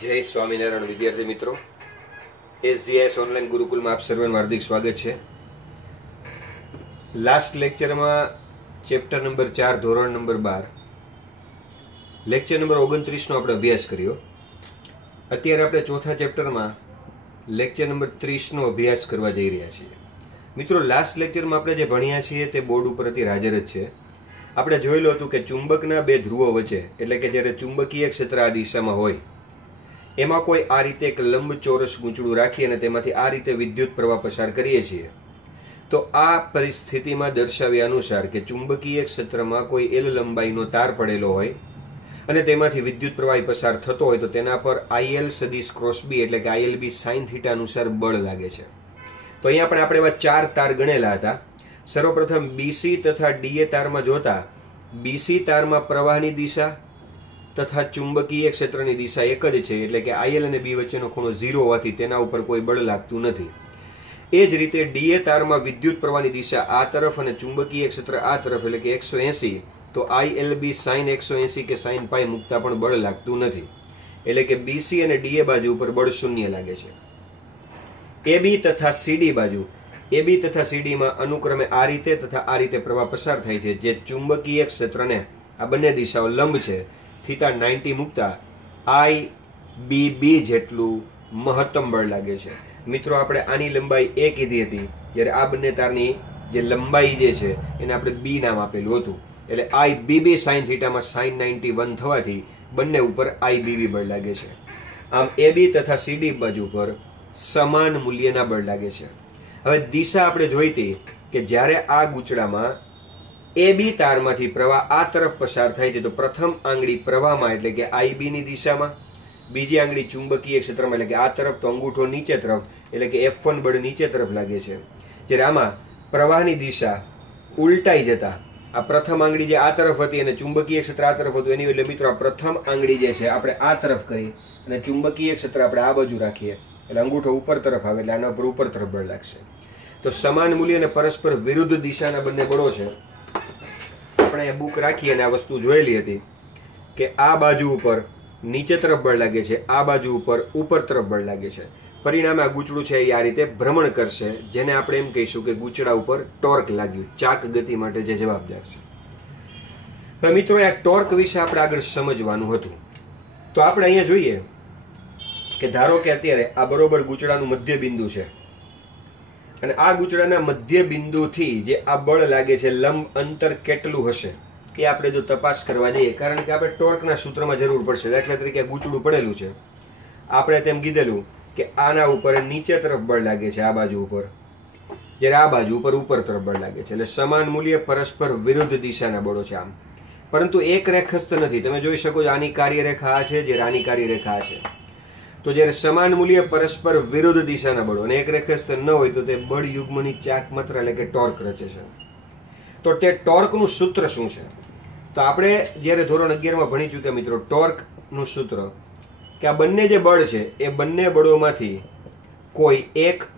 જય સ્વામિનારાયણ વિદ્યાર્થી મિત્રો, SGIS ઓનલાઈન ગુરુકુલમાં આપ સર્વેનું હાર્દિક સ્વાગત છે. લાસ્ટ લેક્ચરમાં ચેપ્ટર નંબર 4 ધોરણ નંબર 12 લેક્ચર નંબર 29 નો આપણે અભ્યાસ કર્યો. અત્યારે આપણે ચોથા ચેપ્ટરમાં લેક્ચર નંબર 30 નો અભ્યાસ કરવા જઈ રહ્યા છીએ. મિત્રો, લાસ્ટ લેક્ચરમાં આપણે જે ભણ્યા છીએ તે બોર્ડ ઉપર અત્યારે હાજર જ છે. આપણે જોયેલું હતું કે ચુંબકના બે ધ્રુવો વચ્ચે, એટલે કે જ્યારે ચુંબકીય ક્ષેત્ર આ દિશામાં હોય એમાં કોઈ આ રીતે એક લંબચોરસ ગૂંચળું રાખી અને તેમાંથી આ રીતે વિદ્યુત પ્રવાહ પસાર કરીએ છીએ. તો આ પરિસ્થિતિમાં દર્શાવ્યા અનુસાર કે ચુંબકીય ક્ષેત્રમાં કોઈ L લંબાઈનો તાર પડેલો હોય અને તેમાંથી વિદ્યુત પ્રવાહ પસાર થતો હોય તો તેના પર IL સદિશ ક્રોસ B એટલે કે ILB sin θ અનુસાર બળ લાગે છે. તો અહીંયા પણ આપણે એવા 4 તાર ગણેલા હતા. સર્વપ્રથમ BC તથા DA તારમાં જોતા BC તારમાં પ્રવાહની દિશા તથા ચુંબકીય ક્ષેત્રની દિશા એક જ છે, એટલે કે IL અને B વચ્ચેનો ખૂણો 0 હોવાથી તેના ઉપર કોઈ બળ લાગતું નથી. એ જ રીતે DA તારમાં વિદ્યુત પ્રવાહની દિશા આ તરફ અને ચુંબકીય ક્ષેત્ર આ તરફ, એટલે કે 180, તો ILB sin 180 કે sin π મૂકતા પણ બળ લાગતું નથી. એટલે કે BC અને DA બાજુ ઉપર બળ શૂન્ય લાગે છે. AB તથા CD બાજુ, AB તથા CD માં અનુક્રમે આ રીતે તથા આ રીતે પ્રવાહ પસાર થાય છે, જે ચુંબકીય ક્ષેત્રને આ બંને દિશાઓ લંબ છે θ90 મૂકતા IBB જેટલું મહત્તમ બળ લાગે છે. મિત્રો, આપણે આની લંબાઈ A કીધી હતી, જ્યારે આ બંને તારની જે લંબાઈ જે છે એને આપણે B નામ આપેલું હતું. એટલે IBB sin θ માં sin 91 થવાથી બંને ઉપર IBB બળ લાગે છે. આમ AB તથા CD બાજુ પર સમાન મૂલ્યના બળ લાગે છે. હવે દિશા આપણે જોઈ હતી કે જ્યારે આ ગૂંચળામાં AB તારમાંથી પ્રવાહ આ તરફ પસાર થાય છે તો પ્રથમ આંગળી પ્રવાહમાં એટલે કે IB ની દિશામાં, બીજી આંગળી ચુંબકીય ક્ષેત્રમાં એટલે કે આ તરફ, તો અંગૂઠો નીચે તરફ એટલે કે F1 બળ નીચે તરફ લાગે છે. જ્યારે આમાં પ્રવાહની દિશા ઉલટાઈ જતા આ પ્રથમ આંગળી જે આ તરફ હતી અને ચુંબકીય ક્ષેત્ર આ તરફ હતું એની એટલે મિત્રો આ પ્રથમ આંગળી જે છે આપણે આ તરફ કરી અને ચુંબકીય ક્ષેત્ર આપણે આ બાજુ રાખીએ એટલે અંગૂઠો ઉપર તરફ આવે એટલે આના પર ઉપર તરફ બળ લાગશે. તો સમાન મૂલ્ય અને પરસ્પર વિરુદ્ધ દિશાના બંને બળો છે. આપણે બુક રાખી અને આ વસ્તુ જોયેલી હતી કે આ બાજુ ઉપર નીચે તરફ બળ લાગે છે, આ બાજુ ઉપર તરફ બળ લાગે છે. પરિણામે આ ગૂંચળું છે એ આ રીતે ભ્રમણ કરશે, જેને આપણે એમ કહીશું કે ગૂંચળા ઉપર ટોર્ક લાગ્યું, ચાક ગતિ માટે જે જવાબદાર છે. હવે મિત્રો, આ ટોર્ક વિશે આપણે આગળ સમજવાનું હતું. તો આપણે અહીંયા જોઈએ કે ધારો કે અત્યારે આ બરોબર ગૂંચળાનું મધ્ય બિંદુ છે અને આ ગૂંચળાના મધ્ય બિંદુથી જે આ બળ લાગે છે લંબ અંતર કેટલું હશે એ આપણે જો તપાસ કરવા જઈએ, કારણ કે આપણે ટોર્કના સૂત્રમાં જરૂર પડશે. દાખલા તરીકે ગૂંચળું પડેલું છે, આપણે તેમ કીધેલું કે આના ઉપર નીચે તરફ બળ લાગે છે આ બાજુ ઉપર, જ્યારે આ બાજુ ઉપર તરફ બળ લાગે છે. એટલે સમાન મૂલ્ય પરસ્પર વિરુદ્ધ દિશાના બળો છે આમ, પરંતુ એક રેખસ્થ નથી. તમે જોઈ શકો છો આની કાર્યરેખા આ છે, જ્યારે આની કાર્યરેખા આ છે. તો જ્યારે સમાન મૂલ્ય પરસ્પર વિરુદ્ધ દિશાના બળો અને એક રેખસ્થ ન હોય તો તે બળ યુગ્મની ચાક માત્રા એટલે કે ટોર્ક રચે છે. તો તે ટોર્કનું સૂત્ર શું છે? તો આપણે જ્યારે ધોરણ 11 માં ભણી ચૂક્યા મિત્રો, ટોર્કનું સૂત્ર કે આ બંને જે બળ છે એ બંને બળોમાંથી કોઈ એક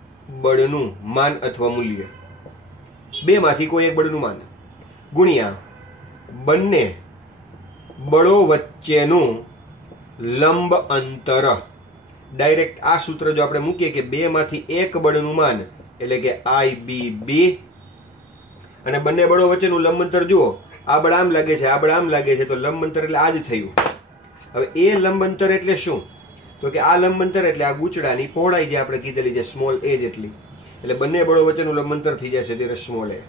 બળનું માન અથવા મૂલ્ય, બે માંથી કોઈ એક બળનું માન ગુણ્યા બંને બળો વચ્ચેનું લંબ અંતર. ડાયરેક્ટ આ સૂત્ર જો આપણે મૂકીએ કે બે માંથી એક બળનું માન એટલે કે IBB અને બંને બળો વચ્ચેનું લંબ અંતર જુઓ, આ બળ આમ લાગે છે, આ બળ આમ લાગે છે, તો લંબ અંતર એટલે આ જ થયું. હવે એ લંબ અંતર એટલે શું? તો કે આ લંબ અંતર એટલે આ ગૂંચળાની પહોળાઈ જે આપણે કીધેલી છે સ્મોલ a જેટલી, એટલે બંને બળો વચ્ચેનું લંબ અંતર થઈ જશે ત્યારે સ્મોલ a.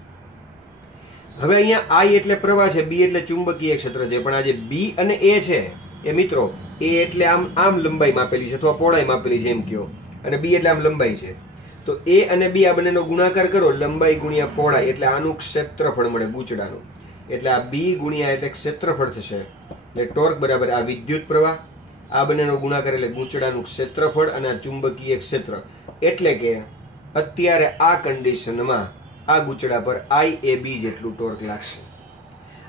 હવે અહીંયા I એટલે પ્રવાહ છે, B એટલે ચુંબકીય ક્ષેત્ર છે, પણ આ જે B અને A છે એ મિત્રો A એટલે આમ લંબાઈ માપેલી છે અથવા પહોળાઈ માપેલી છે એમ કહો, અને B એટલે આમ લંબાઈ છે. તો A અને B આ બંનેનો ગુણાકાર કરો, લંબાઈ ગુણ્યા પહોળાઈ એટલે આનું ક્ષેત્રફળ મળે ગૂંચળાનું. એટલે આ B ગુણ્યા એટલે ક્ષેત્રફળ થશે, એટલે ટોર્ક બરાબર આ વિદ્યુત પ્રવાહ, આ બંનેનો ગુણાકાર એટલે ગૂંચળાનું ક્ષેત્રફળ અને આ ચુંબકીય ક્ષેત્ર. એટલે કે અત્યારે આ કન્ડિશનમાં આ ગૂંચળા પર IAB જેટલું ટોર્ક લાગશે.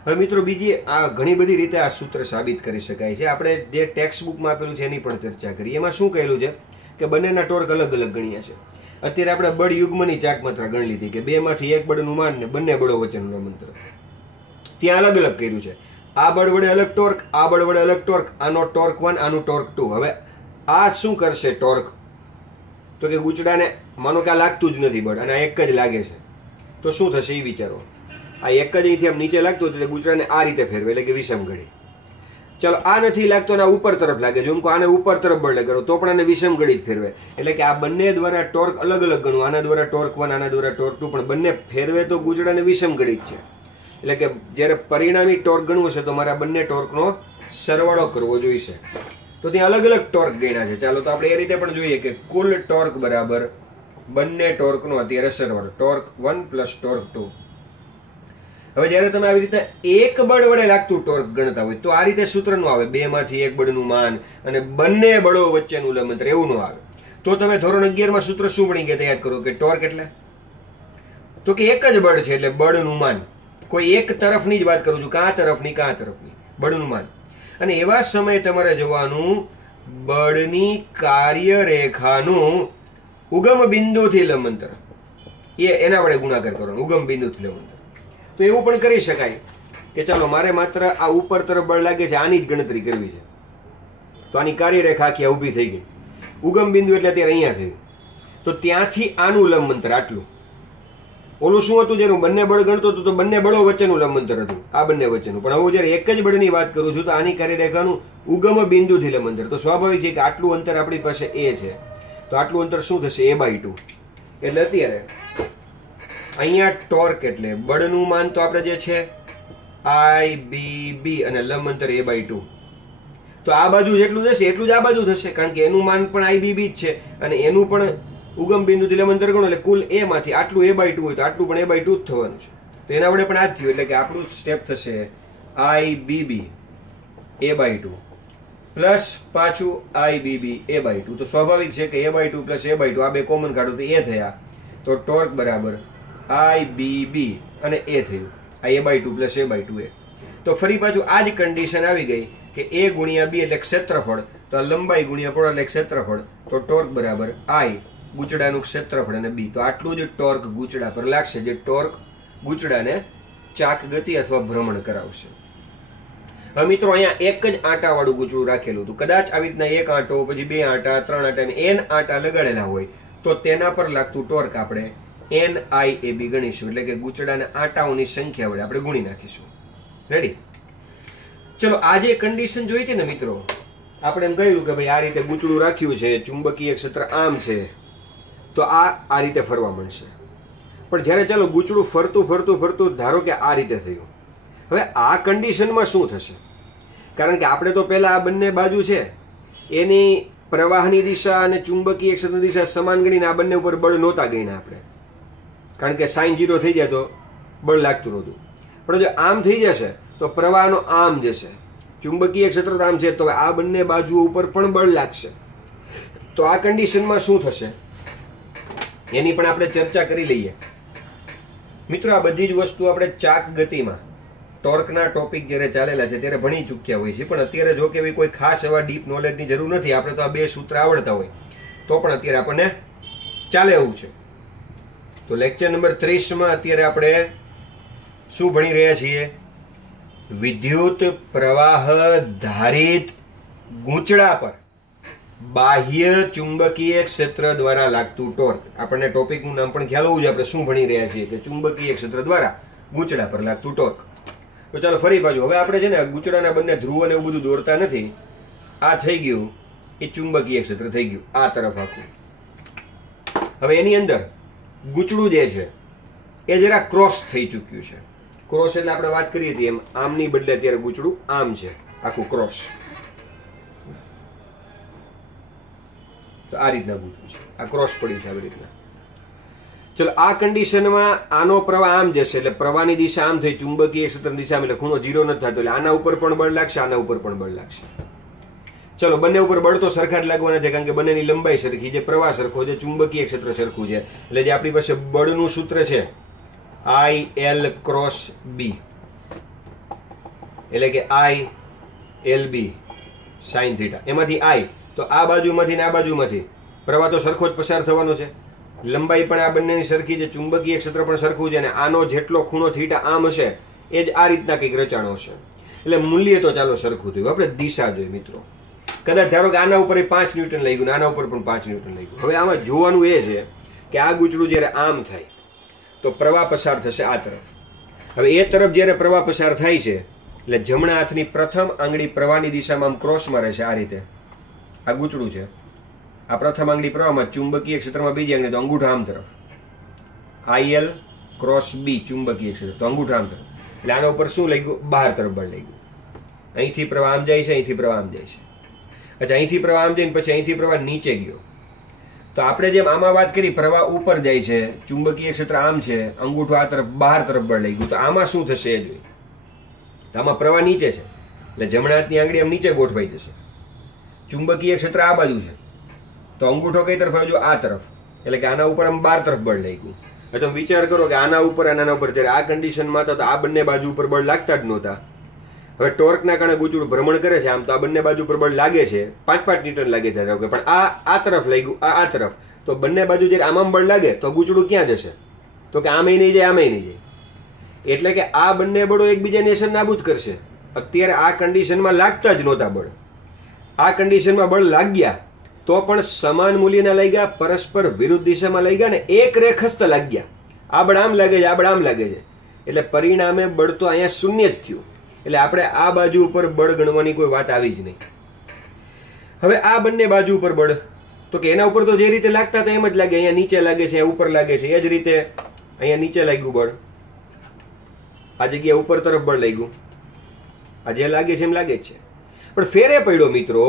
હવે મિત્રો, બીજી આ ઘણી બધી રીતે આ સૂત્ર સાબિત કરી શકાય છે. આપણે જે ટેક્સ્ટ બુકમાં આપેલું છે એની પણ ચર્ચા કરી. એમાં શું કહેલું છે કે બંનેના ટોર્ક અલગ અલગ ગણ્યા છે. અત્યારે આપણે બળ યુગ્મની ચાક માત્રા ગણી લીધી કે બે માંથી એક બળનું માન ને બંને બળો વચ્ચેનું લંબ અંતર, ત્યાં અલગ અલગ કર્યું છે. આ બળ વડે અલગ ટોર્ક, આ બળ વડે અલગ ટોર્ક, આનો ટોર્ક 1, આનું ટોર્ક 2. હવે આ શું કરશે ટોર્ક? તો કે ગૂંચડાને માનો કે આ લાગતું જ નથી બળ અને આ એક જ લાગે છે, તો શું થશે એ વિચારો. આ એક જ અહીંથી આમ નીચે લાગતું હતું એટલે ગૂંચડાને આ રીતે ફેરવે, એટલે કે વિષમ ઘડી. ચલો આ નથી લાગતો અને આ ઉપર તરફ લાગે, જો આને ઉપર તરફ બળ લગાડો તો પણ આને વિષમ ઘડી જ ફેરવે. એટલે કે આ બંને દ્વારા ટોર્ક અલગ અલગ ગણવું, આના દ્વારા ટોર્ક 1, આના દ્વારા ટોર્ક 2, પણ બંને ફેરવે તો ગૂંચડાને વિષમ ઘડી જ છે. એટલે કે જ્યારે પરિણામી ટોર્ક ગણવું છે તો મારે આ બંને ટોર્કનો સરવાળો કરવો જોઈશે. તો ત્યાં અલગ અલગ ટોર્ક ગણ્યા છે. ચાલો તો આપણે એ રીતે પણ જોઈએ કે કુલ ટોર્ક બરાબર બંને ટોર્કનો અત્યારે સરવાળો, ટોર્ક 1 પ્લસ ટોર્ક 2. હવે જ્યારે તમે આવી રીતે એક બળ વડે લાગતું ટોર્ક ગણતા હોય તો આ રીતે સૂત્ર નું આવે, 2 માંથી 1 બળનું માન અને બંને બળો વચ્ચેનું લંબંતર, એવું નું આવે. તો તમે ધોરણ 11 માં સૂત્ર શું ભણી ગયા યાદ કરો કે ટોર્ક એટલે તો કે એક જ બળ છે એટલે બળનું માન. કોઈ એક તરફની જ વાત કરું છું, કાં તરફની બળનું માન. અને એવા સમયે તમારે જોવાનું બળની કાર્યરેખાનું ઉગમ બિંદુથી લંબંતર, એના વડે ગુણાકાર કરવાનો, ઉગમ બિંદુથી લંબંતર. તો એવું પણ કરી શકાય કે ચાલો મારે માત્ર આ ઉપર તરફ બળ લાગે છે આની જ ગણતરી કરવી છે, તો આની કાર્યરેખા આખી ઊભી થઈ ગઈ, ઉગમ બિંદુ એટલે અત્યારે અહીંયા થયું, તો ત્યાંથી આનું લંબંતર આટલું. ઓલું શું હતું જેનું બંને બળ ગણતો હતો તો બંને બળો વચ્ચેનું લંબંતર હતું, આ બંને વચ્ચેનું. પણ હવે જયારે એક જ બળની વાત કરું છું તો આની કાર્યરેખાનું ઉગમ બિંદુથી લંબંતર, તો સ્વાભાવિક છે કે આટલું અંતર આપણી પાસે એ છે, તો આટલું અંતર શું થશે? a/2. એટલે અત્યારે અહીંયા ટોર્ક એટલે બળનું માન તો આપણે જે છે IBB અને લંબંતર a/2. તો આ બાજુ જેટલું જશે એટલું જ આ બાજુ થશે, કારણ કે એનું માન પણ IBB જ છે અને એનું પણ ઉગમ બિંદુથી લંબંતર ગણો એટલે કુલ a માંથી આટલું a/2 હોય તો આટલું પણ a/2 જ થવાનું છે. તો એના વડે પણ આ જ થયું, એટલે કે આપણું સ્ટેપ થશે IBB a/2 પ્લસ પાછું IBB a/2. તો સ્વાભાવિક છે કે a/2 પ્લસ a/2 આ બે કોમન કાઢો તો a થયા, તો ટોર્ક બરાબર IBB અને a થયું, આ a/2 પ્લસ a/2 a. તો ફરી પાછું આ જ કન્ડિશન આવી ગઈ કે a ગુણ્યા b એટલે ક્ષેત્રફળ, તો આ લંબાઈ ગુણ્યા પહોળાઈ એટલે ક્ષેત્રફળ, તો ટોર્ક બરાબર I ગૂંચડાનું ક્ષેત્રફળ અને b. તો આટલું જ ટોર્ક ગૂંચડા પર લાગશે, જે ટોર્ક ગૂંચડાને ચાક ગતિ અથવા ભ્રમણ કરાવશે. હવે મિત્રો અહીંયા એક જ આંટાવાળું ગૂંચડું રાખેલું હતું, કદાચ આવી રીતના એક આંટો, પછી 2 આંટા, 3 આંટા, n આંટા લગાડેલા હોય તો તેના પર લાગતું ટોર્ક આપણે NIAB ગણીશું, એટલે કે ગૂંચડાના આંટાઓની સંખ્યા વડે આપણે ગુણી નાખીશું. રેડી? ચલો આ જે કન્ડિશન જોઈ હતી ને મિત્રો, આપણે એમ કહ્યું કે ભાઈ આ રીતે ગૂંચડું રાખ્યું છે, ચુંબકીય ક્ષેત્ર આમ છે, તો આ રીતે ફરવા મળશે. પણ જ્યારે ચાલો ગૂંચડું ફરતું ધારો કે આ રીતે થયું, હવે આ કન્ડિશનમાં શું થશે? કારણ કે આપણે તો પહેલા આ બંને બાજુ છે એની પ્રવાહની દિશા અને ચુંબકીય ક્ષેત્રની દિશા સમાન ગણીને આ બંને ઉપર બળ નહોતા ગણ્યા આપણે, કારણ કે sin 0 થઈ જાય તો બળ લાગતું નહોતું. પણ જો આમ થઈ જશે તો પ્રવાહનો આમ જશે, ચુંબકીય ક્ષેત્ર આમ છે, તો આ બંને બાજુઓ ઉપર પણ બળ લાગશે. તો આ કન્ડિશનમાં શું થશે એની પણ આપણે ચર્ચા કરી લઈએ. મિત્રો આ બધી જ વસ્તુ આપણે ચાક ગતિમાં ટોર્કના ટોપિક જ્યારે ચાલેલા છે ત્યારે ભણી ચૂક્યા હોય છે, પણ અત્યારે જો કે કોઈ ખાસ એવા ડીપ નોલેજની જરૂર નથી, આપણે તો આ બે સૂત્ર આવડતા હોય તો પણ અત્યારે આપણને ચાલે એવું છે. તો લેક્ચર નંબર 30 માં અત્યારે આપણે શું ભણી રહ્યા છીએ? વિદ્યુત પ્રવાહ ધારિત ગૂંચડા પર બાહ્ય ચુંબકીય ક્ષેત્ર દ્વારા લાગતું ટોર્ક. આપણને ટોપિકનું નામ પણ ખ્યાલ હોવું જોઈએ આપણે શું ભણી રહ્યા છીએ, કે ચુંબકીય ક્ષેત્ર દ્વારા ગૂંચડા પર લાગતું ટોર્ક. તો ચાલો ફરી પાછું, હવે આપણે છે ને ગૂંચડાના બંને ધ્રુવ અને એવું બધું દોરતા નથી, આ થઈ ગયું એ ચુંબકીય ક્ષેત્ર થઈ ગયું આ તરફ આખું. હવે એની અંદર ગૂંચડું જે છે એ જરા ક્રોસ થઈ ચૂક્યું છે. ક્રોસ એટલે આપણે વાત કરીએ છીએ એમ આમની બદલે અત્યારે ગૂંચડું આમ છે, આખું ક્રોસ. તો આ રીતના ગૂંચડું છે, આ ક્રોસ પડ્યું છે આવી રીતના. ચલો આ કન્ડિશનમાં આનો પ્રવાહ આમ જશે એટલે પ્રવાહની દિશા આમ થઈ, ચુંબકીય ક્ષેત્રની દિશા એટલે ખૂણો 0 નથી થતો, એટલે આના ઉપર પણ બળ લાગશે, આના ઉપર પણ બળ લાગશે. ચલો બંને ઉપર બળ તો સરખા જ લાગવાના છે, કારણ કે બંનેની લંબાઈ સરખી છે, પ્રવાહ સરખો છે, ચુંબકીય ક્ષેત્ર સરખું છે. એટલે જે આપણી પાસે બળનું સૂત્ર છે IL ક્રોસ B, એટલે કે ILB sin θ, એમાંથી I તો આ બાજુમાંથી ને આ બાજુમાંથી પ્રવાહ તો સરખો જ પસાર થવાનો છે, લંબાઈ પણ આ બંનેની સરખી છે, ચુંબકીય ક્ષેત્ર પણ સરખું છે, અને આનો જેટલો ખૂણો થીટા આમ હશે એ જ આ રીતના કંઈક રચાણો હશે, એટલે મૂલ્ય તો ચાલો સરખું થયું. આપણે દિશા જોઈએ મિત્રો, કદાચ ધારો કે આના ઉપર 5 ન્યૂટન લાગ્યું, આના ઉપર પણ 5 ન્યૂટન લાગ્યું. હવે આમાં જોવાનું એ છે કે આ ગુચડું જ્યારે આમ થાય તો પ્રવાહ પસાર થશે આ તરફ. હવે એ તરફ જ્યારે પ્રવાહ પસાર થાય છે એટલે જમણા હાથની પ્રથમ આંગળી પ્રવાહની દિશામાં આમ ક્રોસમાં રહેશે. આ રીતે આ ગુચડું છે, આ પ્રથમ આંગળી પ્રવાહમાં, ચુંબકીય ક્ષેત્રમાં બીજી આંગળી, તો અંગૂઠા આમ તરફ. IL ક્રોસ B ચુંબકીય ક્ષેત્ર, તો અંગૂઠા આમ તરફ. એટલે આના ઉપર શું લાગ્યું? બહાર તરફ બળ લાગ્યું. અહીંથી પ્રવાહ આમ જાય છે, અહીંથી પ્રવાહ આમ જાય છે. અચ્છા, અહીંથી પ્રવાહ આમ જઈને પછી અહીંથી પ્રવાહ નીચે ગયો. તો આપણે જેમ આમાં વાત કરી, પ્રવાહ ઉપર જાય છે, ચુંબકીય ક્ષેત્ર આમ છે, અંગૂઠો આ તરફ બહાર તરફ બળ લાગ્યું. તો આમાં શું થશે એ જોઈએ. તો આમાં પ્રવાહ નીચે છે એટલે જમણા હાથની આંગળી આમ નીચે ગોઠવાઈ જશે. ચુંબકીય ક્ષેત્ર આ બાજુ છે તો અંગૂઠો કઈ તરફ આવ્યો? આ તરફ. એટલે કે આના ઉપર આમ બહાર તરફ બળ લાગ્યું. હવે તમે વિચાર કરો કે આના ઉપર અને આના ઉપર જ્યારે આ કન્ડિશનમાં તો આ બંને બાજુ ઉપર બળ લાગતા જ નહોતા. હવે ટોર્કના કારણે ગુચડું ભ્રમણ કરે છે, આમ તો આ બંને બાજુ ઉપર બળ લાગે છે, 5-5 ન્યૂટન લાગે છે, પણ આ તરફ લાગ્યું, આ તરફ. તો બંને બાજુ જ્યારે આમ બળ લાગે તો ગુચડું ક્યાં જશે? તો કે આમે નહીં જાય, આમે નહીં જાય. એટલે કે આ બંને બળો એકબીજાને અસર નાબૂદ કરશે. અત્યારે આ કન્ડિશનમાં લાગતા જ નહોતા બળ, આ કન્ડિશનમાં બળ લાગ્યા તો પણ સમાન મૂલ્યના લાગ્યા, પરસ્પર વિરુદ્ધ દિશામાં લાગ્યા ને એક રેખસ્થ લાગ્યા. આ બળ આમ લાગે છે, આ બળ આમ લાગે છે, એટલે પરિણામે બળ તો અહીંયા શૂન્ય જ થયું. એટલે આપણે આ બાજુ ઉપર બળ ગણવાની કોઈ વાત આવી જ નહીં. હવે આ બંને બાજુ ઉપર બળ, તો કે એના ઉપર તો જે રીતે લાગતા હતા એમ જ લાગે. અહીંયા નીચે લાગે છે, અહીંયા ઉપર લાગે છે. એ જ રીતે અહીંયા નીચે લાગ્યું બળ, આ જગ્યાએ ઉપર તરફ બળ લાગ્યું. આ જે લાગે છે એમ લાગે જ છે. પણ ફેરે પડ્યો મિત્રો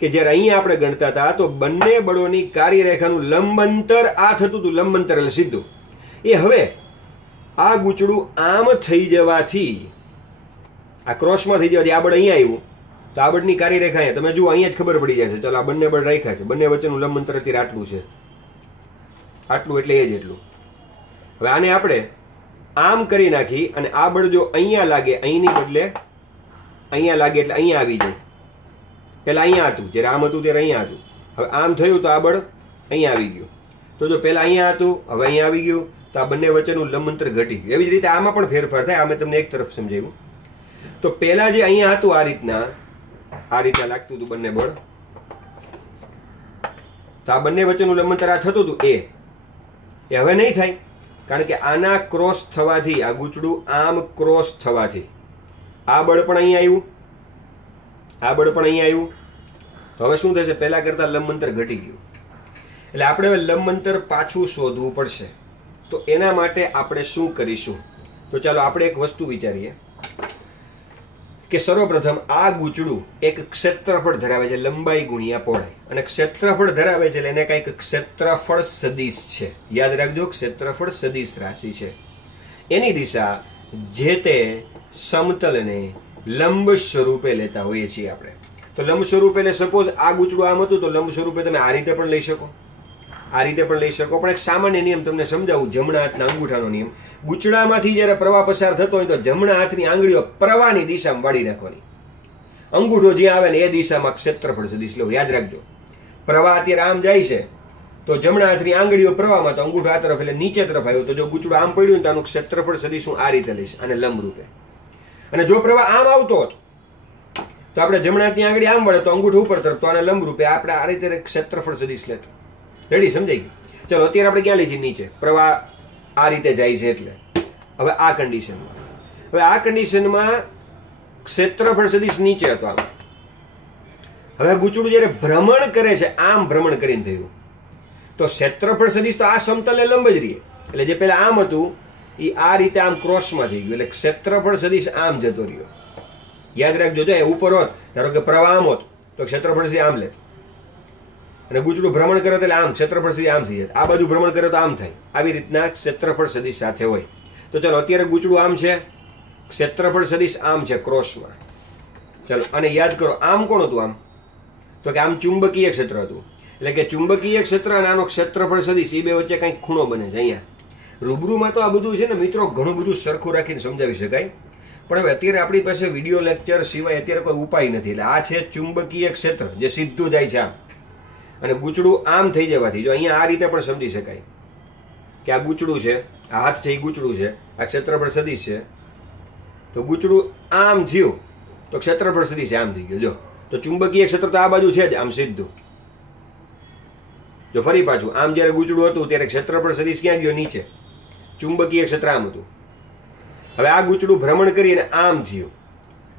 કે જ્યારે અહીંયા આપણે ગણતા હતા તો બંને બળોની કાર્યરેખાનું લંબાંતર આ થતું હતું. લંબાંતર એટલે સીધું. એ હવે આ ગુચડું આમ થઈ જવાથી, આ ક્રોસમાં થઈ જવાથી આ બળ અહીંયા આવ્યું તો આ બળની કાર્યરેખા અહીંયા તમે જુઓ, અહીંયા જ ખબર પડી જાય છે. ચાલો, આ બંને બળ રાખ્યા છે, બંને વચ્ચેનું લંબાંતર અત્યારે આટલું છે, આટલું એટલે એ જ એટલું. હવે આને આપણે આમ કરી નાખી અને આ બળ જો અહીંયા લાગે, અહીંની બદલે અહીંયા લાગે એટલે અહીંયા આવી જાય. પેલા અહીંયા હતું, જ્યારે આમ હતું ત્યારે અહીંયા હતું. હવે આમ થયું તો આ બળ અહીંયા આવી ગયું. તો જો પેલા અહીંયા હતું, હવે અહીંયા આવી ગયું, તો આ બંને વચ્ચેનું લંબાંતર ઘટી ગયું. એવી જ રીતે આમાં પણ ફેરફાર થાય. આ મેં તમને એક તરફ સમજાવ્યું. તો પેલા જે અહીંયા હતું આ રીતના લાગતું હતું બંને બળ, તો આ બંને વચ્ચેનું લંબાંતર આ થતું હતું એ હવે નહીં થાય. કારણ કે આના ક્રોસ થવાથી, આ ગુચડું આમ ક્રોસ થવાથી આ બળ પણ અહીંયા આવ્યું, આ બળ પણ અહીંયા આવ્યું. તો હવે શું થશે? પહેલા કરતા લંબાંતર ઘટી ગયું. એટલે આપણે હવે લંબાંતર પાછું શોધવું પડશે. તો એના માટે આપણે શું કરીશું? તો ચાલો આપણે એક વસ્તુ વિચારીએ કે સર્વપ્રથમ આ ગુચડું એક ક્ષેત્રફળ ધરાવે છે, લંબાઈ ગુણ્યા પહોળાઈ. અને ક્ષેત્રફળ ધરાવે છે એટલે એને કંઈક ક્ષેત્રફળ સદિશ છે. યાદ રાખજો, ક્ષેત્રફળ સદિશ રાશિ છે. એની દિશા જે તે સમતલને લંબ સ્વરૂપે લેતા હોઈએ છીએ આપણે. તો લંબ સ્વરૂપે એટલે સપોઝ આ ગુચડું આમ હતું તો લંબ સ્વરૂપે તમે આ રીતે પણ લઈ શકો, આ રીતે પણ લઈ શકો. પણ એક સામાન્ય નિયમ તમને સમજાવું, જમણા હાથના અંગૂઠાનો નિયમ. ગુચડામાંથી જ્યારે પ્રવાહ પસાર થતો હોય તો જમણા હાથની આંગળીઓ પ્રવાહની દિશામાં વાળી નાખવાની. અંગૂઠો જ્યાં આવે ને એ દિશામાં ક્ષેત્રફળ સદિશ લેવું. યાદ રાખજો, પ્રવાહ અત્યારે આમ જાય છે તો જમણા હાથની આંગળીઓ પ્રવાહમાં, તો અંગૂઠો આ તરફ એટલે નીચે તરફ આવ્યો. તો જો ગુચડું આમ પડ્યું તો આનું ક્ષેત્રફળ સદિશ હું આ રીતે લઈશ, આને લંબ રૂપે. અને જો પ્રવાહ આમ આવતો હોત તો આપણે જમણા હાથની આંગળી આમ વળે તો અંગૂઠો ઉપર તરફ, તો આને લંબ રૂપે આપણે આ રીતે ક્ષેત્રફળ સદિશ લેતા. રેડી? સમજાઈ ગયું? ચલો, અત્યારે આપણે ક્યાં લઈશું? નીચે. પ્રવાહ આ રીતે જાય છે એટલે હવે આ કન્ડિશનમાં ક્ષેત્રફળ સદિશ નીચે હતો આમ. હવે ગુચડું જ્યારે ભ્રમણ કરે છે, આમ ભ્રમણ કરીને થયું, તો ક્ષેત્રફળ સદિશ તો આ સમતલને લંબ જ રહે. એટલે જે પેલા આમ હતું એ આ રીતે આમ ક્રોસમાં થઈ ગયું, એટલે ક્ષેત્રફળ સદિશ આમ જતો રહ્યો. યાદ રાખજો, જો એ ઉપર હોત, ધારો કે પ્રવાહ આમ હોત તો ક્ષેત્રફળ સદિશ આમ લેત, અને ગુચડું ભ્રમણ કરે એટલે આમ ક્ષેત્રફળ સદિશ આમ થઈ જાય. આ બાજુ ભ્રમણ કરે તો આમ થાય. આવી રીતના ક્ષેત્રફળ સદિશ સાથે હોય. તો ચાલો, અત્યારે ગુચડું આમ છે, ક્ષેત્રફળ સદિશ આમ છે ક્રોસમાં. ચાલો, અને યાદ કરો, આમ કોણ હતું? આમ તો કે આમ ચુંબકીય ક્ષેત્ર હતું. એટલે કે ચુંબકીય ક્ષેત્ર અને આનો ક્ષેત્રફળ સદિશ એ બે વચ્ચે કંઈક ખૂણો બને છે. અહીંયા રૂબરૂમાં તો આ બધું છે ને મિત્રો, ઘણું બધું સરખું રાખીને સમજાવી શકાય. પણ હવે અત્યારે આપણી પાસે વિડીયો લેક્ચર સિવાય અત્યારે કોઈ ઉપાય નથી. એટલે આ છે ચુંબકીય ક્ષેત્ર જે સીધું જાય છે આમ, અને ગુચડું આમ થઈ જવાથી જો અહીંયા આ રીતે પણ સમજી શકાય કે આ ગુચડું છે, આ હાથ છે એ ગુચડું છે, આ ક્ષેત્રફળ સદિશ છે. તો ગુચડું આમ થયું તો ક્ષેત્રફળ સદિશ આમ થઈ ગયો. જો તો ચુંબકીય ક્ષેત્ર તો આ બાજુ છે જ આમ સીધું. જો ફરી પાછું આમ જ્યારે ગૂંચળું હતું ત્યારે ક્ષેત્રફળ સદિશ ક્યાં ગયો? નીચે. ચુંબકીય ક્ષેત્ર આમ હતું. હવે આ ગૂંચળું ભ્રમણ કરીને આમ થયું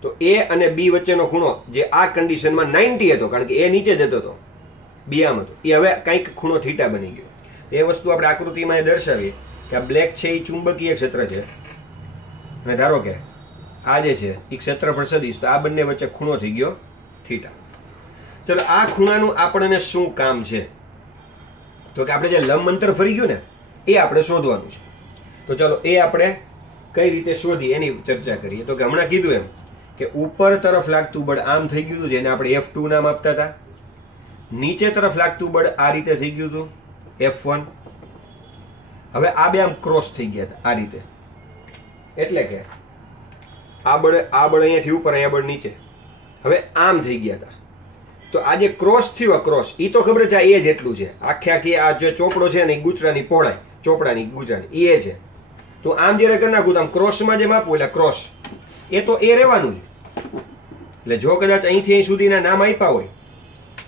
તો એ અને બી વચ્ચેનો ખૂણો જે આ કન્ડિશનમાં 90 હતો, કારણ કે એ નીચે જતો હતો, બી આમ હતો, એ હવે કંઈક ખૂણો થીટા બની ગયો. એ વસ્તુ આપણે આકૃતિમાં દર્શાવીએ કે આ બ્લેક છે એ ચુંબકીય ક્ષેત્ર છે અને ધારો કે આ જે છે એ ક્ષેત્રફળ સદિશ, તો આ બંને વચ્ચે ખૂણો થઈ ગયો થીટા. ચલો આ ખૂણાનું આપણને શું કામ છે? તો કે આપણે જે લંબ અંતર ફરી ગયું ને એ આપણે શોધવાનું છે. તો ચલો એ આપણે કઈ રીતે શોધી એની ચર્ચા કરીએ. તો કે હમણાં કીધું એમ કે ઉપર તરફ લાગતું બળ આમ થઈ ગયું હતું, જેને આપણે F2 નામ આપતા હતા. નીચે તરફ લાગતું બળ આ રીતે થઈ ગયું હતું, F1. હવે આ બે આમ ક્રોસ થઈ ગયા હતા આ રીતે, એટલે કે આ બળ અહીંયાથી ઉપર, અહીંયા બળ નીચે. હવે આમ થઈ ગયા હતા. તો આ જે ક્રોસ થયો, ક્રોસ એ તો ખબર છે આ એ જેટલું છે, આખી આ જે ચોપડો છે ને એ ગૂંચળાની પહોળાઈ, ચોપડાની ગૂંચળાની એ છે. તો આમ જ્યારે કરી નાખું તો આમ ક્રોસમાં જે માપવું એટલે ક્રોસ એ તો એ રહેવાનું જ. એટલે જો કદાચ અહીંથી અહીં સુધીના નામ આપ્યા હોય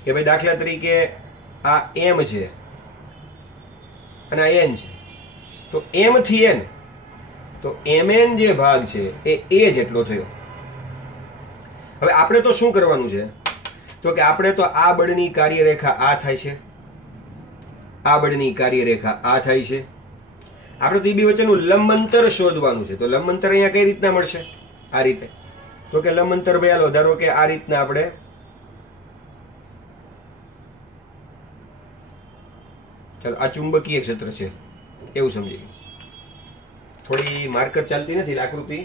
કે ભાઈ દાખલા તરીકે આ M છે અને આ N છે, તો M થી N, તો MN જે ભાગ છે એ જેટલો થયો. હવે આપણે તો શું કરવાનું છે? તો કે આપણે તો આ બળની કાર્યરેખા આ થાય છે, આ બળની કાર્યરેખા આ થાય છે. આપણે તો એ બે વચ્ચેનું લંબ અંતર શોધવાનું છે. તો લંબ અંતર અહીંયા કઈ રીતના મળશે? આ રીતે. તો કે લંબ અંતર ભાઈ હાલો ધારો કે આ રીતના આપણે ચાલો આ ચુંબકીય ક્ષેત્ર છે એવું સમજી લઈએ. થોડી માર્કર ચાલતી નથી, આકૃતિ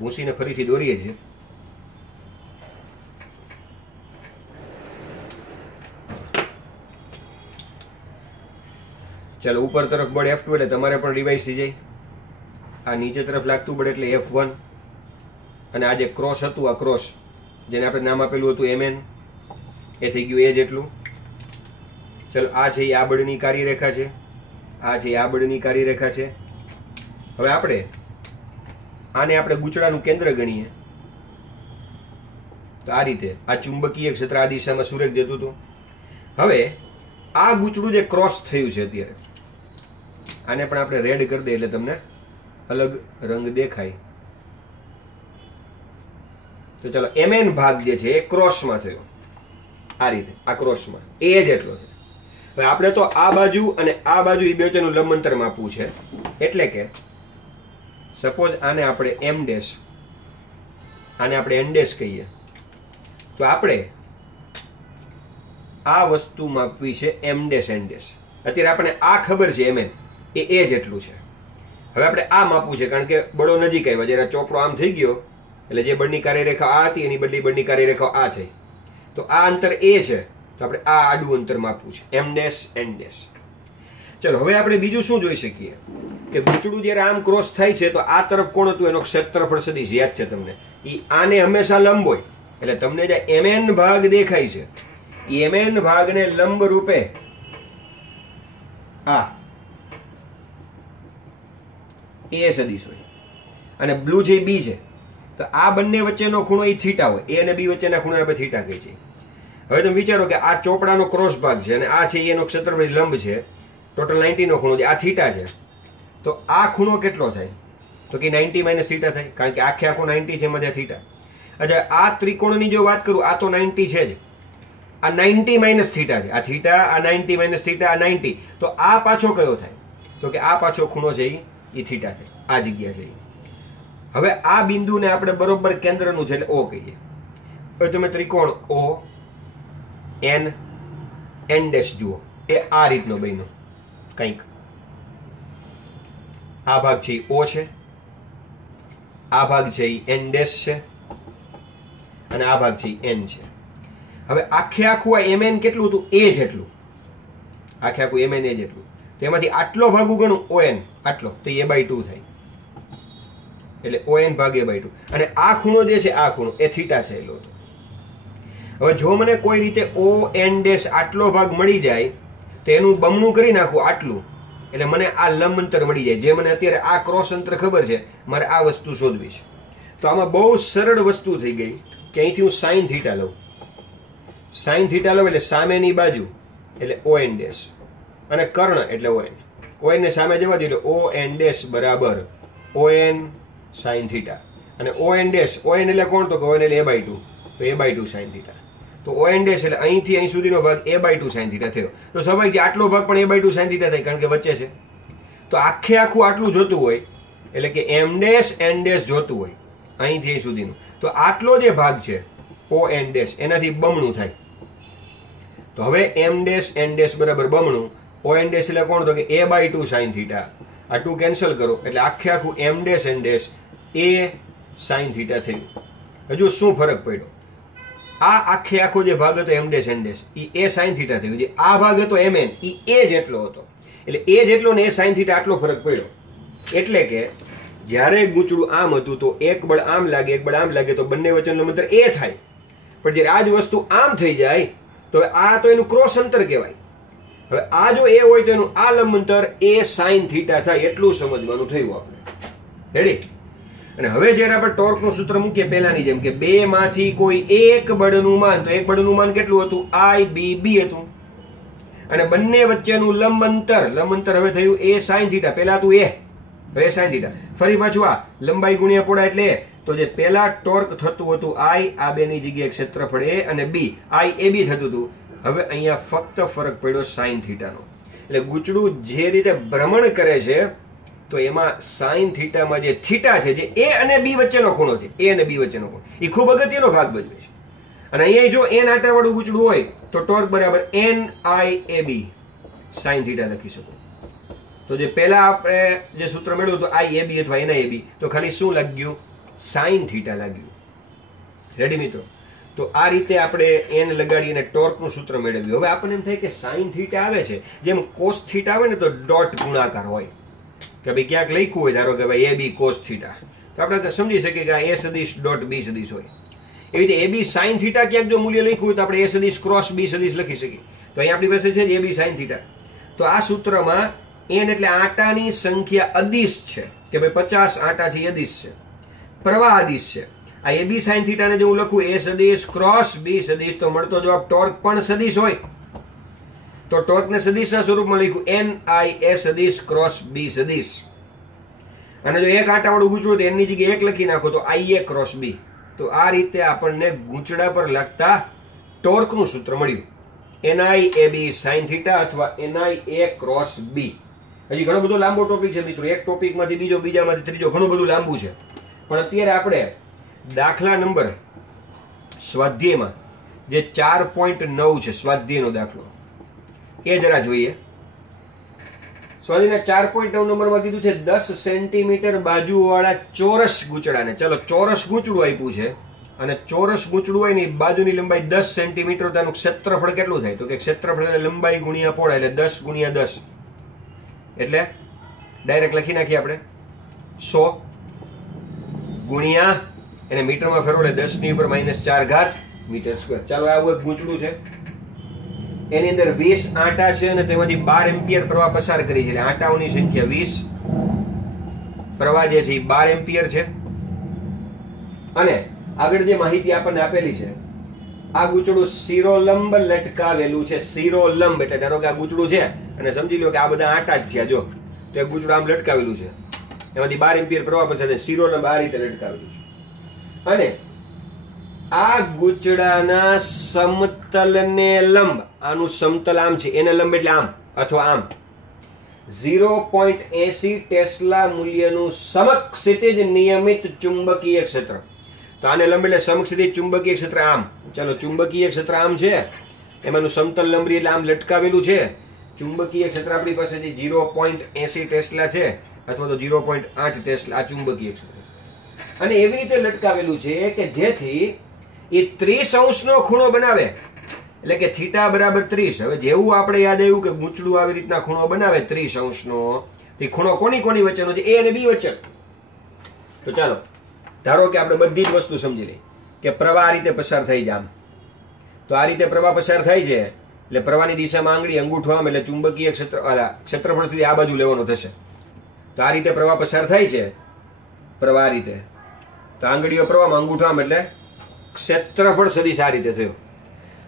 ભૂંસીને ફરીથી દોરીએ છીએ. ચાલો ઉપર તરફ બળ F2 એટલે તમારે પણ રિવાઇઝ થઈ જાય. આ નીચે તરફ લાગતું બળ એટલે F1 અને આ જે ક્રોસ હતું, આ ક્રોસ જેને આપણે નામ આપેલું હતું MN, એ થઈ ગયું એ જેટલું. ચલો આ છે એ આ બળની કાર્યરેખા છે, આ છે આ બળની કાર્યરેખા છે. હવે આને આપણે ગૂંચળાનું કેન્દ્ર ગણીએ તો આ રીતે આ ચુંબકીય ક્ષેત્ર આ દિશામાં સુરેખ જતું હતું. હવે આ ગૂંચળું જે ક્રોસ થયું છે અત્યારે, આને પણ આપણે રેડ કરી દઈએ એટલે તમને અલગ રંગ દેખાય. તો ચાલો MN ભાગ જે છે એ ક્રોસમાં થયો, આ રીતે આ ક્રોસમાં એ જેટલો છે. હવે આપણે તો આ બાજુ અને આ બાજુ એ બે વચ્ચેનું લંબ અંતર માપવું છે. એટલે કે સપોઝ આને આપણે M ડેશ, આને આપણે N ડેશ કહીએ, તો આપણે આ વસ્તુ માપવી છે M ડેશ N ડેશ. અત્યારે આપણે આ ખબર છે MN એ જેટલું છે. હવે આપણે આ માપવું છે કારણ કે બળો નજીક આવ્યા. જ્યારે ચોપડો આમ થઈ ગયો એટલે જે બળની કાર્યરેખા આ હતી એની બદલી બળની કાર્યરેખા આ થઈ, તો આ અંતર એ છે, તો આપણે આ આડું અંતર માપવું છે M ડેશ N ડેશ. ચલો હવે આપણે બીજું શું જોઈ શકીએ કે ગૂંચળું જ્યારે આમ ક્રોસ થાય છે તો આ તરફ કોણ હતું? એનો ક્ષેત્રફળ સદિશ યાદ છે તમને. એ આને હંમેશા લંબ હોય એટલે તમને જે MN ભાગ દેખાય છે એ MN ભાગને લંબ રૂપે આ એ સદિશ હોય અને બ્લુ જે બી છે તો આ બંને વચ્ચેનો ખૂણો એ થીટા હોય. એ અને બી વચ્ચેના ખૂણાને આપણે થીટા કહે છે. હવે તમે વિચારો કે આ ચોપડાનો ક્રોસ ભાગ છે અને આ છે એનો ક્ષેત્રફળ લંબ છે, ટોટલ 90 નો ખૂણો છે, આ થીટા છે. તો આ ખૂણો કેટલો થાય? તો કે 90 માઇનસ થીટા થાય, કારણ કે આખે આખો 90 છે એમાં થીટા. અચ્છા આ ત્રિકોણની જો વાત કરું, આ તો 90 છે જ, આ 90 માઇનસ થીટા છે, આ થીટા, આ 90 માઇનસ થીટા, આ 90. તો આ પાછો કયો થાય? તો કે આ પાછો ખૂણો છે એ થીટા થાય, આ જગ્યા છે. હવે આ બિંદુને આપણે બરોબર કેન્દ્રનું છે એટલે O કહીએ. હવે તમે ત્રિકોણ O N N ડેશ જુઓ, એ આ રીતનો બન્યો કંઈક. આ ભાગ છે એ O છે, આ ભાગ છે એ N ડેશ છે અને આ ભાગ છે એ N છે. હવે આખે આખું આ MN કેટલું હતું? એ જેટલું. આખે આખું MN એ જેટલું. તેમાંથી આટલો ભાગ ઉગણું ON, આટલો તો A/2 થાય, એટલે ON ભાગ A/2. અને આ ખૂણો જે છે આ ખૂણો એ થીટા થયેલો હતો. હવે જો મને કોઈ રીતે ON ડેશ આટલો ભાગ મળી જાય તો એનું બમણું કરી નાખું આટલું, એટલે મને આ લંબ અંતર મળી જાય. જે મને અત્યારે આ ક્રોસ અંતર ખબર છે, મારે આ વસ્તુ શોધવી છે. તો આમાં બહુ સરળ વસ્તુ થઈ ગઈ કે અહીંથી હું સાઇન થીટા લઉં. સાઇન થીટા લો એટલે સામેની બાજુ એટલે ON ડેશ અને કર્ણ એટલે ON ને સામે જવા દો એટલે ON ડેશ બરાબર ON સાઇન થીટા અને ON ડેશ ON એટલે કોણ તો ON એટલે a/2 તો a/2 સાઇન થીટા તો ON ડેશ એટલે અહીંથી અહીં સુધીનો ભાગ a/2 સાઇન થીટા થયો તો સ્વાભાવિક આટલો ભાગ પણ a/2 સાઇન થીટા થાય કારણ કે વચ્ચે છે તો આખે આખું આટલું જોતું હોય એટલે કે m ડેશ n ડેશ જોતું હોય અહીંથી અહીં સુધીનું તો આટલો જે ભાગ છે ON ડેશ એનાથી બમણું થાય તો હવે m ડેશ n ડેશ બરાબર બમણું ON ડેશ એટલે કોણ તો કે a/2 સાઇન થીટા આ 2 કેન્સલ કરો એટલે આખે આખું m dash n dash a sine theta થયું હજુ શું ફરક પડ્યો આ આખે આખો જે ભાગ હતો m dash n dash A a sine theta થયું જે આ ભાગ હતો mn એ a જેટલો હતો એટલે a જેટલો ને a સાઇન થીટા આટલો ફરક પડ્યો એટલે કે જ્યારે ગૂંચળું આમ હતું તો એક બળ આમ લાગે એક બળ આમ લાગે તો બંને વચ્ચેનું અંતર a થાય પણ જ્યારે આ જ વસ્તુ આમ થઈ જાય તો આ તો એનું ક્રોસ અંતર કહેવાય હવે આ જો a હોય તો એનું આ લંબ અંતર a સાઇન થીટા થાય એટલું સમજવાનું થયું આપણે રેડી અને હવે જ્યારે આપણે ટોર્કનું સૂત્ર મૂકીએ પહેલાની જેમ કે બે માંથી કોઈ એક બળનું માન તો એક બળનું માન કેટલું હતું IBB હતું અને બંને વચ્ચેનું લંબ અંતર હવે થયું a સાઇન થીટા પહેલા હતું a હવે સાઇન થીટા ફરી પાછું આ લંબાઈ ગુણ્યા પહોળાઈ એટલે તો જે પહેલા ટોર્ક થતું હતું I આ બેની જગ્યાએ ક્ષેત્રફળ a અને b IAB થતું હતું હવે અહીંયા ફક્ત ફરક પડ્યો સાઇન થીટાનો એટલે ગૂંચળું જે રીતે ભ્રમણ કરે છે તો એમાં સાઇન થીટામાં જે થીટા છે જે a અને b વચ્ચેનો ખૂણો છે a અને b વચ્ચેનો ખૂણો એ ખૂબ અગત્યનો ભાગ ભજવે છે અને અહીંયા જો n આંટાવાળું ગૂંચળું હોય તો ટોર્ક બરાબર NIAB સાઇન થીટા લખી શકો તો જે પહેલા આપણે જે સૂત્ર મેળવ્યું તો IAB અથવા NIAB તો ખાલી શું લાગ્યું સાઇન થીટા લાગ્યું રેડી મિત્રો તો આ રીતે આપણે n લગાડીને ટોર્કનું સૂત્ર મેળવ્યું હવે આપણને એમ થાય કે સાઇન થીટા આવે છે જેમ કોસ થીટા આવે ને તો ડોટ ગુણાકાર હોય કે ભાઈ ક્યાંક લખ્યું હોય ધારો કે ભાઈ AB cos થીટા તો આપણે સમજી શકીએ કે આ a સદિશ ડોટ b સદિશ હોય એવી રીતે AB સાઇન થીટા ક્યાંક જો મૂલ્ય લખ્યું હોય તો આપણે a સદિશ ક્રોસ b સદિશ લખી શકીએ તો અહીં આપણી પાસે છે AB સાઇન થીટા તો આ સૂત્રમાં n એટલે આંટાની સંખ્યા અદિશ છે કે ભાઈ 50 આંટાથી અદિશ છે પ્રવાહ અદિશ છે આ AB સાઇન થીટાને જો હું લખું a સદિશ ક્રોસ b સદિશ તો મળતો જવાબ ટોર્ક પણ સદિશ હોય તો ટોર્કને સદિશના સ્વરૂપમાં લખ્યું NIA સદિશ ક્રોસ b સદિશ અને જો એક આંટાવાળું ગૂંચળું તો એની જગ્યાએ એક લખી નાખો તો IA ક્રોસ b તો આ રીતે આપણને ગૂંચળા પર લાગતા ટોર્કનું સૂત્ર મળ્યું NIAB સાઇન થીટા અથવા NIA ક્રોસ b હજી ઘણો બધો લાંબો ટોપિક છે મિત્રો એક ટોપિકમાંથી બીજો બીજામાંથી ત્રીજો ઘણું બધું લાંબુ છે પણ અત્યારે આપણે દાખલા નંબર સ્વાધ્યાયમાં જે 4.9 છે સ્વાધ્યાયનો દાખલો એ જરા જોઈએ સ્વાધ્યાયના 4.9 નંબરમાં કીધું છે 10 સેન્ટીમીટર બાજુવાળા ચોરસ ગૂંચળાને ચલો ચોરસ ગૂંચળું આપ્યું છે અને ચોરસ ગૂંચળું હોય ને બાજુની લંબાઈ 10 સેન્ટીમીટર તેનું ક્ષેત્રફળ કેટલું થાય તો કે ક્ષેત્રફળ એટલે લંબાઈ ગુણ્યા પહોળાઈ એટલે 10 ગુણ્યા 10 એટલે ડાયરેક્ટ લખી નાખીએ આપણે 100 ગુણ્યા એને મીટરમાં ફેરવો એટલે 10 ની ઉપર -4 મીટર સ્ક્વેર ચાલો આવું એક ગૂંચળું છે એની અંદર 20 આંટા છે અને તેમાંથી 12 એમ્પિયર પ્રવાહ પસાર કરી છે એટલે આંટાઓની સંખ્યા 20 પ્રવાહ જે છે એ 12 એમ્પિયર છે અને આગળ જે માહિતી આપણને આપેલી છે આ ગૂંચળું શિરોલંબ લટકાવેલું છે શિરોલંબ એટલે ધારો કે આ ગૂંચળું છે અને સમજી લો કે આ બધા આંટા જ થયા જો તો એ ગૂંચળું આમ લટકાવેલું છે એમાંથી 12 એમ્પિયર પ્રવાહ પસાર થાય શિરોલંબ આ રીતે લટકાવેલું છે અને આ ગૂંચળાના સમતલને લંબ આનું સમતલ આમ છે એને લંબ એટલે આમ અથવા આમ 0.80 ટેસ્લા મૂલ્યનું સમક્ષિતિજ નિયમિત ચુંબકીય ક્ષેત્ર તો આને લંબ એટલે સમક્ષિતિજ ચુંબકીય ક્ષેત્ર આમ ચાલો ચુંબકીય ક્ષેત્ર આમ છે એમાંનું સમતલ લંબરી એટલે આમ લટકાવેલું છે ચુંબકીય ક્ષેત્ર આપણી પાસે જે 0.80 ટેસ્લા છે અથવા તો 0.8 ટેસ્લા આ ચુંબકીય ક્ષેત્ર અને એવી રીતે લટકાવેલું છે કે જેથી એ 30 અંશનો ખૂણો બનાવે એટલે કે થીટા બરાબર 30 હવે જેવું આપણે યાદ આવ્યું કે ગૂંચળું આવી રીતના ખૂણો બનાવે 30 અંશનો તે ખૂણો કોની કોની વચ્ચેનો છે a અને b વચ્ચે તો ચાલો ધારો કે આપણે બધી જ વસ્તુ સમજી લઈએ કે પ્રવાહ આ રીતે પસાર થઈ જાય તો આ રીતે પ્રવાહ પસાર થાય છે એટલે પ્રવાહની દિશામાં આંગળી અંગૂઠો આમ એટલે ચુંબકીય ક્ષેત્રફળ સુધી આ બાજુ લેવાનો થશે તો આ રીતે પ્રવાહ પસાર થાય છે પ્રવાહ આ રીતે તો આંગળીઓ પ્રવાહમાં અંગૂઠો આમ એટલે ક્ષેત્રફળ સદિશ આ રીતે થયો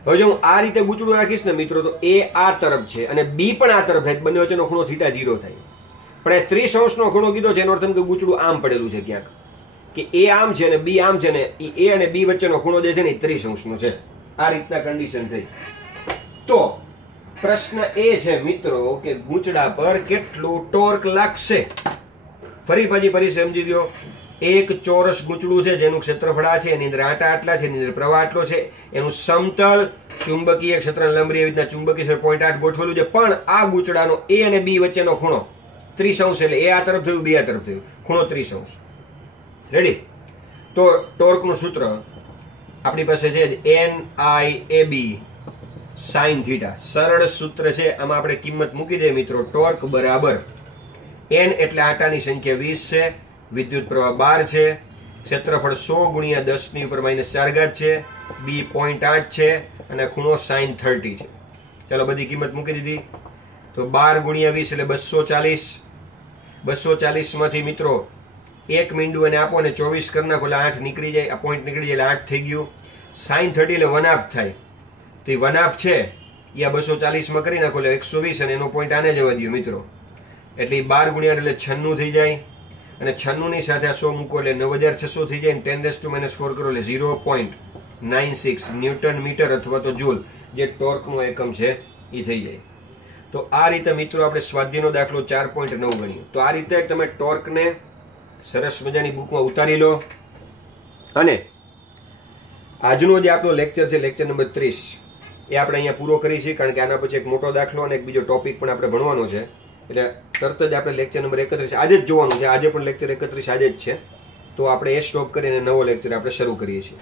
હવે જો હું આ રીતે ગૂંચળું રાખીશ ને મિત્રો, તો એ આ તરફ છે અને બી પણ આ તરફ થાય, બંને વચ્ચેનો ખૂણો θ 0 થાય. પણ એ 30 અંશનો ખૂણો કીધો છે, એનો અર્થ એમ કે ગૂંચળું આમ પડેલું છે ક્યાંક, કે એ આમ છે ને બી આમ છે ને, એ અને બી વચ્ચેનો ખૂણો જે છે ને એ 30 અંશનો છે. આ રીતના કન્ડિશન થઈ. તો પ્રશ્ન એ છે મિત્રો કે ગૂંચળા પર કેટલું ટોર્ક લાગશે. ફરી સમજી દો. એક ચોરસ ગૂંચળું છે જેનું ક્ષેત્રફળ આ છે, એની અંદર આટા આટલા છે, એની અંદર પ્રવાહ આટલો છે, એનું સમતલ ચુંબકીય ક્ષેત્ર લંબરી એવી રીતના ચુંબકીય 0.8 ગોઠવેલું છે. પણ આ ગૂંચળાનો એ અને બી વચ્ચેનો ખૂણો 30 અંશ, એટલે એ આ તરફ થયું, બી આ તરફ થયું, ખૂણો 30 અંશ. રેડી? તો ટોર્કનું સૂત્ર આપણી પાસે છે NIAB sin θ. સરળ સૂત્ર છે, આમાં આપણે કિંમત મૂકી દઈએ મિત્રો. ટોર્ક બરાબર n એટલે આટાની સંખ્યા 20 છે, વિદ્યુત પ્રવાહ 12 છે, ક્ષેત્રફળ 100 ગુણ્યા 10 ની ઉપર -4 છે, b 0.8 છે અને ખૂણો sin 30 છે. ચાલો બધી કિંમત મૂકી દીધી. તો 12 ગુણ્યા 20 એટલે 240. 240 માંથી મિત્રો એક મીંડું એને આપો ને 24 કરી નાખો એટલે 8 નીકળી જાય. આ પોઈન્ટ નીકળી જાય એટલે 8 થઈ ગયું. sin 30 એટલે 1/2 થાય. તો એ 1/2 છે એ આ 240 માં કરી નાખો એટલે 120 અને એનો પોઈન્ટ આને જવા દો મિત્રો. એટલે 12 ગુણ્યા એટલે 96 થઈ જાય અને 96 ની સાથે આ 100 મૂકો એટલે 9600 થઈ જાય. 10⁻⁴ કરો એટલે 0.96 ન્યૂટન મીટર અથવા તો જૂલ, જે ટોર્કનો એકમ છે એ થઈ જાય. તો આ રીતે મિત્રો આપણે સ્વાધ્યાયનો દાખલો 4.9 ગણ્યો. તો આ રીતે તમે ટોર્કને સરસ મજાની બુકમાં ઉતારી લો. અને આજનો જે આપણો લેક્ચર છે, લેક્ચર નંબર 30, એ આપણે અહીંયા પૂરો કરી છે, કારણ કે આના પછી એક મોટો દાખલો અને એક બીજો ટોપિક પણ આપણે ભણવાનો છે. એટલે તરત જ આપણે લેક્ચર નંબર 31 આજે જ જોવાનું છે. આજે પણ લેક્ચર 31 આજે જ છે. તો આપણે એ સ્ટોપ કરીને નવો લેક્ચર આપણે શરૂ કરીએ છીએ.